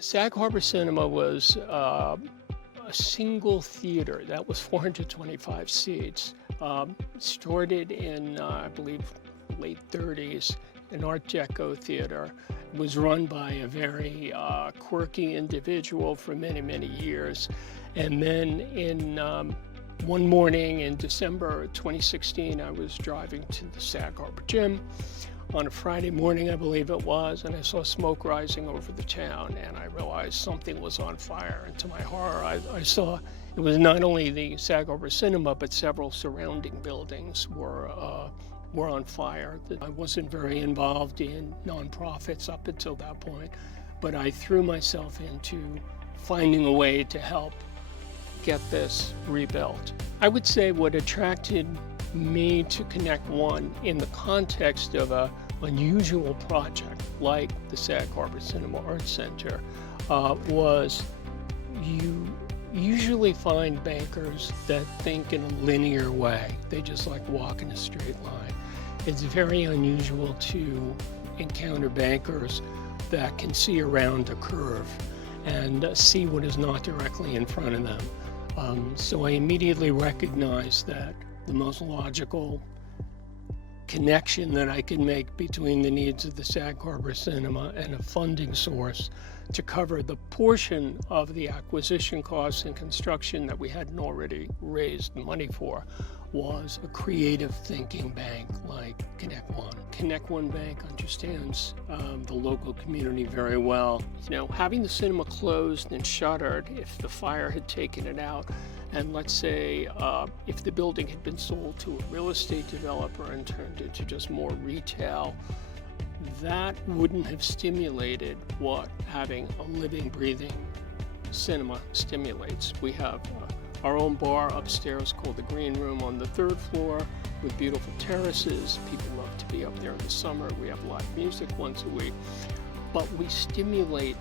Sag Harbor Cinema was a single theater that was 425 seats. Started in, I believe, late 30s, an Art Deco theater. It was run by a very quirky individual for many, many years. And then one morning in December 2016, I was driving to the Sag Harbor Gym on a Friday morning, I believe it was, and I saw smoke rising over the town, and I realized something was on fire. And to my horror, I saw it was not only the Sag Harbor Cinema, but several surrounding buildings were on fire. I wasn't very involved in nonprofits up until that point, but I threw myself into finding a way to help get this rebuilt. I would say what attracted me to ConnectOne in the context of an unusual project like the Sag Harbor Cinema Arts Center was you usually find bankers that think in a linear way. They just like walk in a straight line. It's very unusual to encounter bankers that can see around a curve and see what is not directly in front of them. So I immediately recognized that the most logical connection that I could make between the needs of the Sag Harbor Cinema and a funding source to cover the portion of the acquisition costs and construction that we hadn't already raised money for was a creative thinking bank like ConnectOne. ConnectOne Bank understands the local community very well. You know, having the cinema closed and shuttered, if the fire had taken it out, and let's say if the building had been sold to a real estate developer and turned into just more retail, that wouldn't have stimulated what having a living, breathing cinema stimulates. We have our own bar upstairs called the Green Room on the 3rd floor with beautiful terraces. People love to be up there in the summer. We have live music once a week, but we stimulate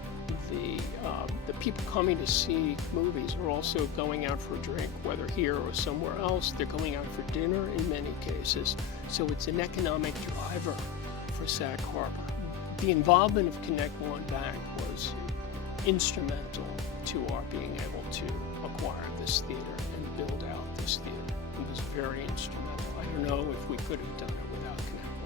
the people coming to see movies are also going out for a drink, whether here or somewhere else. They're going out for dinner in many cases. So it's an economic driver for Sag Harbor. The involvement of ConnectOne Bank was instrumental to our being able to acquire this theater and build out this theater. It was very instrumental. I don't know if we could have done it without ConnectOne.